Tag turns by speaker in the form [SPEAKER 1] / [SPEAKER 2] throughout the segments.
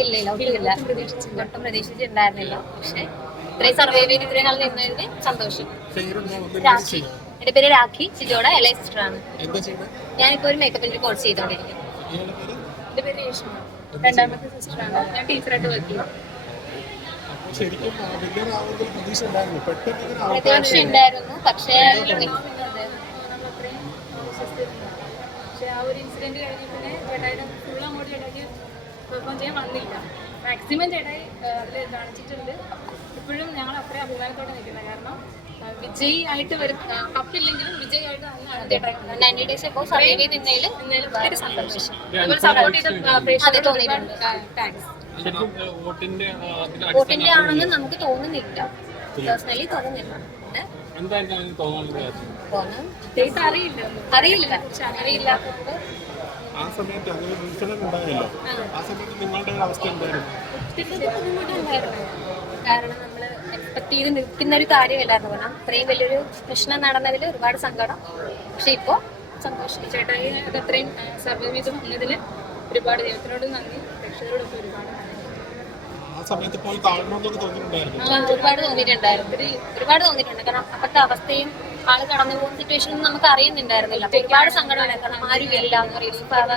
[SPEAKER 1] ഇല്ല ഇല്ല ഒട്ടുമില്ല പ്രതീക്ഷിച്ചില്ല ഒട്ടും പ്രതീക്ഷിച്ചിട്ടുണ്ടായിരുന്നില്ല. പക്ഷെ ഇത്രയും സർവൈവ് ചെയ്ത് ഇത്രയും നാൾ നിന്നതിന് സന്തോഷം. രാഖി. എന്റെ പേര് രാഖി. സിജോടെ സിസ്റ്റർ ആണ്. ഞാനിപ്പോ ഒരു മേക്കപ്പിന്റെ കോഴ്സ് ചെയ്തോണ്ടിരിക്കുന്നു. പേര്? എന്റെ പേര് രേഷ്മ. രണ്ടാമത്തെ സിസ്റ്റർ ആണ്. ഞാൻ ടീച്ചറായിട്ട് വർക്ക് ചെയ്യും
[SPEAKER 2] ശരിക്കും പ്രതീക്ഷ
[SPEAKER 1] ഉണ്ടായിരുന്നു. പക്ഷേ പക്ഷെ ആ ഒരു ഇൻസിഡന്റ് കഴിഞ്ഞ് പിന്നെ ചേട്ടായിയുടെ ഫുൾ അങ്ങോട്ട് ചേട്ടായിട്ട് പെർഫോം ചെയ്യാൻ വന്നില്ല. മാക്സിമം ചേട്ടായി അതിൽ കാണിച്ചിട്ടുണ്ട്. ഇപ്പോഴും ഞങ്ങൾ അത്രയും അഭിമാനത്തോടെ നിൽക്കുന്നത്. കാരണം വിജയ് ആയിട്ട് വരും കപ്പില്ലെങ്കിലും വിജയ് ആയിട്ട് നയന്റി ഡേയ്സ് ഇപ്പോൾ സർവൈവ് ചെയ്ത് നിന്നതിൽ ഒത്തിരി സന്തോഷം. അതുപോലെ സപ്പോർട്ട് ചെയ്ത അതെ തോന്നിയിട്ടുണ്ട്. താങ്ക്സ്
[SPEAKER 2] ശരിക്കും ഏഹ്, വോട്ടിന്റെ
[SPEAKER 1] വോട്ടിന്റെ ആണെന്ന് നമുക്ക് തോന്നുന്നില്ല. പേഴ്സണലി തോന്നുന്നില്ല. പിന്നെ
[SPEAKER 2] എന്തായിരിക്കും അങ്ങനെ തോന്നാനുള്ള കാര്യം തോന്നുന്നു
[SPEAKER 1] ഡേറ്റ് അറിയില്ല. അറിയില്ല അറിയില്ലാത്തതുകൊണ്ട്
[SPEAKER 2] ആ സമയത്ത് അങ്ങനെ ഇൻസിഡന്റ് ഉണ്ടായല്ലോ ആ. സമയത്ത് നിങ്ങളുടെ അവസ്ഥ എന്തായിരുന്നു?
[SPEAKER 1] കാരണം നമ്മൾ എക്സ്പെക്ട് ചെയ്ത് നിൽക്കുന്ന ഒരു കാര്യമില്ലായിരുന്നു. കാരണം ഇത്രയും വലിയൊരു പ്രശ്നം നടന്നതിൽ ഒരുപാട് സങ്കടം. പക്ഷെ ഇപ്പോ സന്തോഷം. ചേട്ടായി അത് അത്രയും സർവീസ് ചെയ്ത് വന്നതിൽ ഒരുപാട് ദൈവത്തിനോട് നന്ദി. രക്ഷകരോടൊക്കെ ഒരുപാട്
[SPEAKER 2] നന്ദി. സമയത്ത് പോയി താഴണമെന്നൊക്കെ തോന്നിയിട്ടുണ്ടായിരുന്നു.
[SPEAKER 1] ഒരുപാട് തോന്നിയിട്ടുണ്ടായിരുന്നു. ഒരുപാട് തോന്നിയിട്ടുണ്ട്. കാരണം അപ്പോഴത്തെ അവസ്ഥയും ആൾ കടന്നു പോകുന്ന സിറ്റുവേഷനും നമുക്ക് അറിയുന്നുണ്ടായിരുന്നില്ല. അപ്പൊ ഒരുപാട് സങ്കടമുണ്ടായിരുന്നു കാരണം ആരും ഇല്ല എന്ന് പറയുന്നത്. സാധാരണ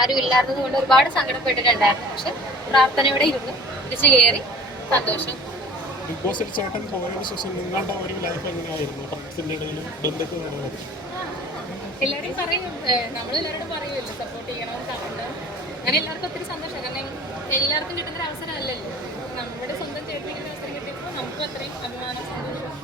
[SPEAKER 1] ആരും ഇല്ലാത്തത് കൊണ്ട് ഒരുപാട് സങ്കടപ്പെട്ടിട്ടുണ്ടായിരുന്നു. പക്ഷെ പ്രാർത്ഥനയോടെ ഇരുന്നു. തിരിച്ചു കയറി സന്തോഷം.
[SPEAKER 2] ബിഗ് ബോസിൽ ചേട്ടൻ പോയതിനു ശേഷം നിങ്ങളുടെ ഒരു ലൈഫ് എങ്ങനെയായിരുന്നു? ഫ്രണ്ട്സിന്റെ ഇടയിലും ബന്ധുക്കളുടെ
[SPEAKER 1] എല്ലാവരും പറയും നമ്മളെല്ലാവരോടും പറയുമല്ലോ സപ്പോർട്ട് ചെയ്യണം അങ്ങനെ എല്ലാവർക്കും ഒത്തിരി സന്തോഷം. കാരണം എല്ലാവർക്കും കിട്ടുന്ന ഒരു അവസരമല്ലല്ലോ നമ്മുടെ സ്വന്തം ചേട്ടനിക്ക് ഒരു അവസരം കിട്ടിയപ്പോൾ നമുക്കും അത്രയും അഭിമാനം സന്തോഷം.